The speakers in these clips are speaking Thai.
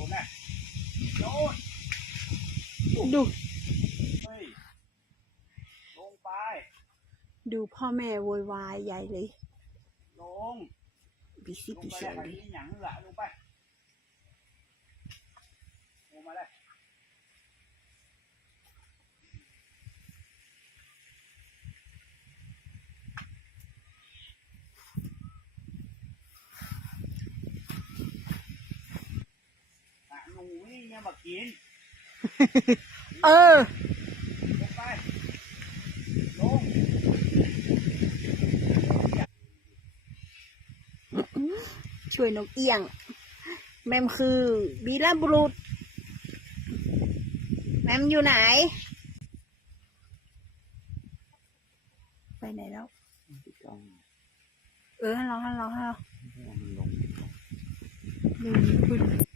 ตัวแม่โน่นดูเฮ้ยลงไป ดูพ่อแม่โวยวายใหญ่เลยลงปีซิลงปีไปเฉแล้วยใครเลยมีหยังละลงไปลงมาเลย นูนี่ยังบักกินเออ ลงไปลงช่วยนกเอี้ยง แมมคือบีลาบรุษแมมอยู่ไหน ไปไหนแล้วเออฮัลโหลฮัลโหลฮัลโหลหนึ่งคุณ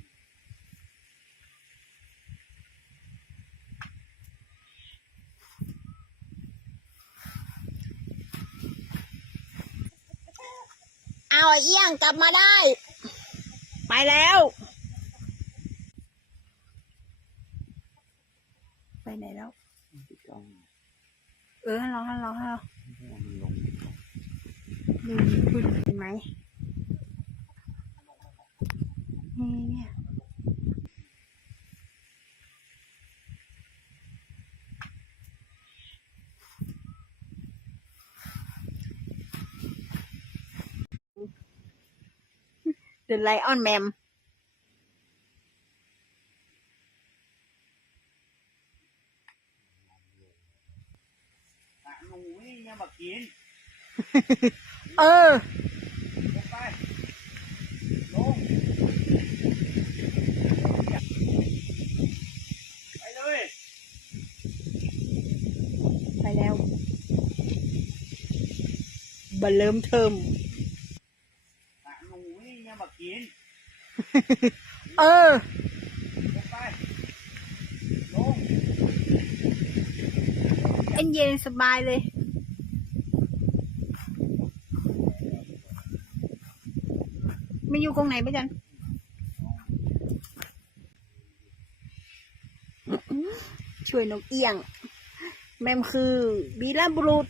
เอาไอ้เอี้ยงกลับมาได้ ไปแล้ว ไปไหนแล้ว เออฮัลโหลฮัลโหลฮัลโหลหนึ่งคุณเห็นไหมนี่เนี่ย เดอะไลออนแมมอะหนูนี่ยังบักกินเออ ลงไป ลง ไปเลยไปแล้วบันเริ่มเทิมอะหนูนี่ ยังบักกิน เออ ลงไป ลงเอ็นเย็นสบายเลยไม่อยู่กรงไหนไปจันช่วยนกเอี้ยง แมมคือบีลาบรุษ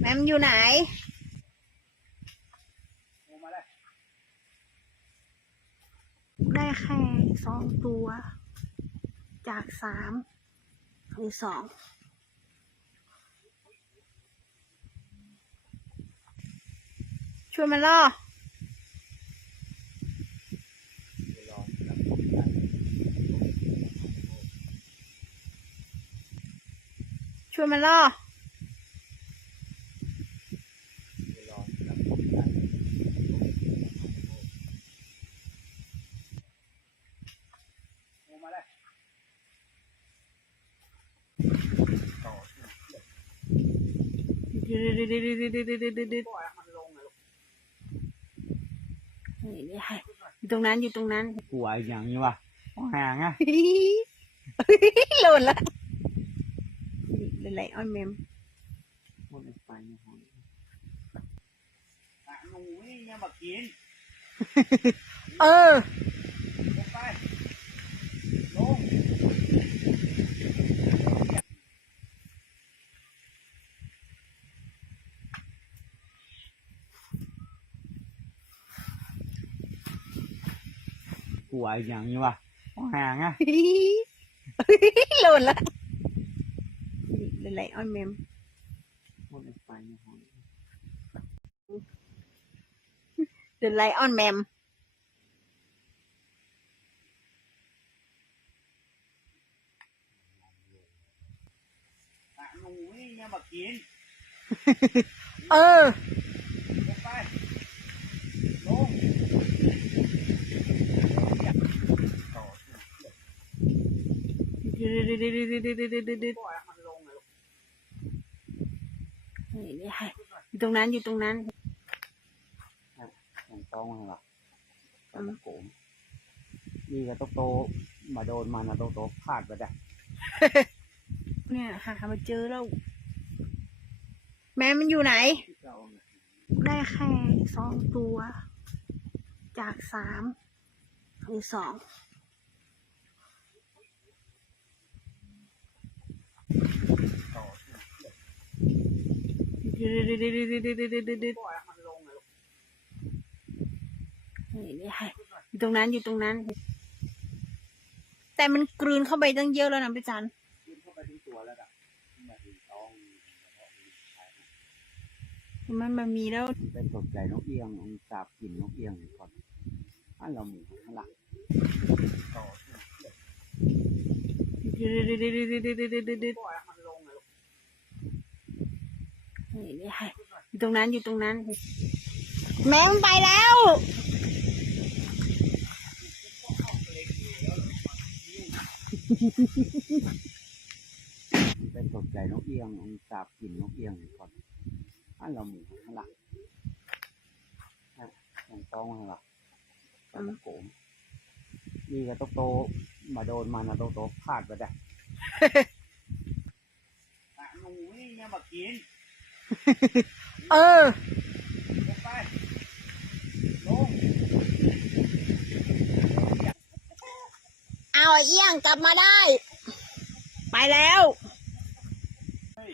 แมมอยู่ไหน ลงมาเลย ได้แค่ สองตัว จากสามหรือสองช่วยมันล่อช่วยมันล่อ อยให้มันลงนะลูกนี่นี่ให้อยู่ตรงนั้นอยู่ตรงนั้นกลัวอย่างนี้วะห่างอะหล่นละนี่ไหลออนเมมหมดไปนะฮะอะหนูนี่ยังบักกินเออลงไปลง ลัวอย่างนี้วะห่างอะหล่นละนี่ไหลออนเมมหมดไปนะฮะ The Lion Ma'am อะหนูนี่ยังบักกิน เออ ลงไป ลงต่อ ดี๋ยวเดี๋ยวเดี๋ยวเดี๋ยวเดี๋ยวเดี๋ยวเดี๋ยวเดี๋ยวปล่อยู่ตรงนั้นอยู่ตรงนั้นยังต้องเหรอตอนโกมนี่ก็โตโตมาโดนมันนะโตโตพลาดไปได้เนี่ยหามาเจอแล้ว แม่มันอยู่ไหน ได้แค่สองตัว จากสามครั้งที่สอง อยู่ตรงนั้นอยู่ตรงนั้น แต่มันกลืนเข้าไปตั้งเยอะแล้วนะพี่จันขึ้นเข้าไปที่ตัวแล้วอะมันมันมีแล้ว เป็นตกใจนกเอียงมันสาบกินนกเอียงก่อนอันเราหมูข้างหลังต่อ อยมันลงเลยนี่นี่ให้อยู่ตรงนั้นอยู่ตรงนั้น แมงไปแล้ว เป็นตกใจนกเอี้ยงมันสาบกินนกเอี้ยงก่อนอันเราหมูข้างหลังยังต้องข้างหลังตะโกมนี่ก็โตโตมาโดนมันนะโตโตพลาดไปได้หนูนี่ยังมากิน เออลงไปลงเอาไอ้เอี้ยงกลับมาได้ ไปแล้วเฮ้ย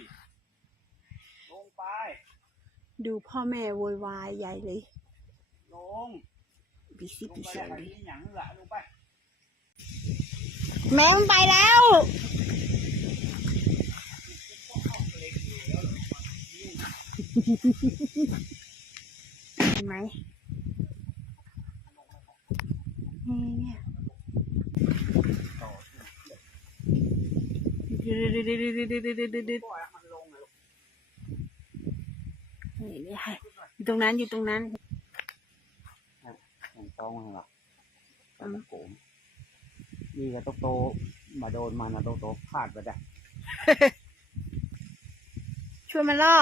ลงไป ดูพ่อแม่โวยวายใหญ่เลย ลงบิซิลงบิไปซิแล้วนี่หยังละลงไปแมงไปแล้ว เห็นไหมนี่เนี่ยต่อเดี๋ยวเดี๋ยวเดี๋ยวเดี๋ยวเดี๋ยวเดี๋ยวเดี๋ยวเดี๋ยวปล่อยมันลงเลยนี่นี่ให้อยู่ตรงนั้นอยู่ตรงนั้นยังต้องข้างหลังตะโกมนี่ก็โตโตมาโดนมันนะโตโตพลาดไปได้ช่วยมันล่อ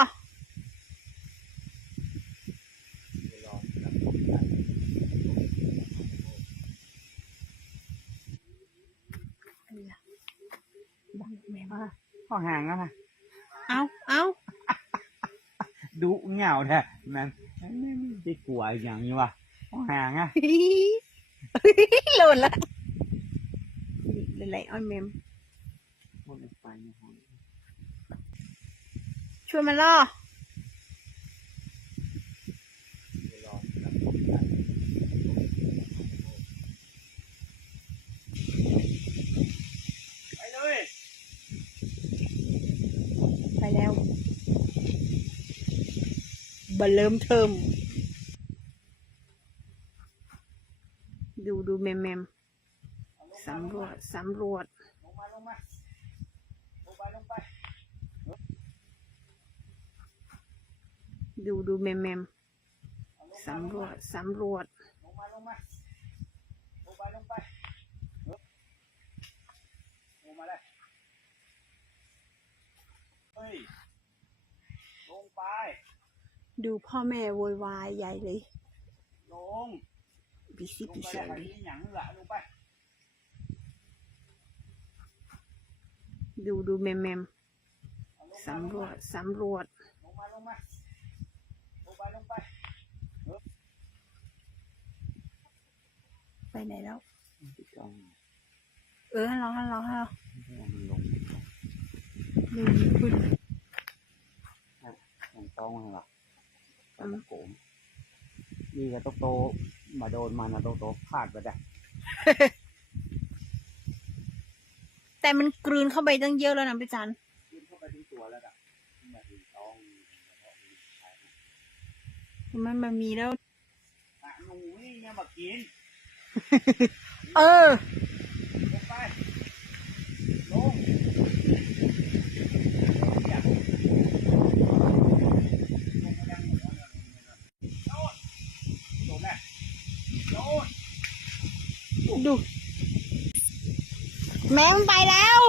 บังแม่ว่าข้อห่างแล้วนะเอาเอาดุเหงาแท้แมันไม่ได้กลัวอย่างนี้วะข้อห่างอะหล่นละนี่ไหลๆอ้อยเมมหมดไปในห้องช่วยมันล่อ ไปเลย ไปแล้ว บันเริ่มเทิม ดูดูแมมแมมสำรวจสำรวจดูดูแมมแมมสำรวจสำรวจลงไป ดูพ่อแม่โวยวายใหญ่เลยลงบิซิลงบิไปซิแล้วนี่หยังละลงไปดูดูแมมแมมเอาลงมาสำรวจสำรวจลงมาลงมาลงไปลงไปไปไหนแล้วติดกล้องเออให้เราให้เราให้เรามันลงดูดูยังต้องข้างหลังตะโกม นี่ก็โตโตมาโดนมันนะโตโตพลาดไปได้แต่มันกลืนเข้าไปตั้งเยอะแล้วนะพี่จันขึ้นเข้าไปที่ตัวแล้วอะมาถึงต้องมันมันมีแล้วหนูนี่ยังมากิน เออ ลงไป ลงอย่าลงมาดังหัวเลยโดนโดนแม่โดนดู แมงไปแล้ว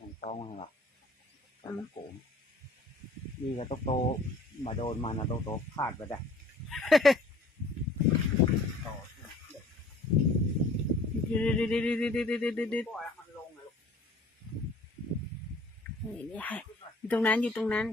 ยังต้องข้างหลังตะโกมนี่ก็โตโตมาโดนมันนะโตโตพลาดไปได้ต่อเดี๋ยวเดี๋ยวเดี๋ยวเดี๋ยวเดี๋ยวเดี๋ยวเดี๋ยวเดี๋ยว ปล่อยมันลงเลย นี่ อยู่ ตรงนั้นอยู่ตรงนั้น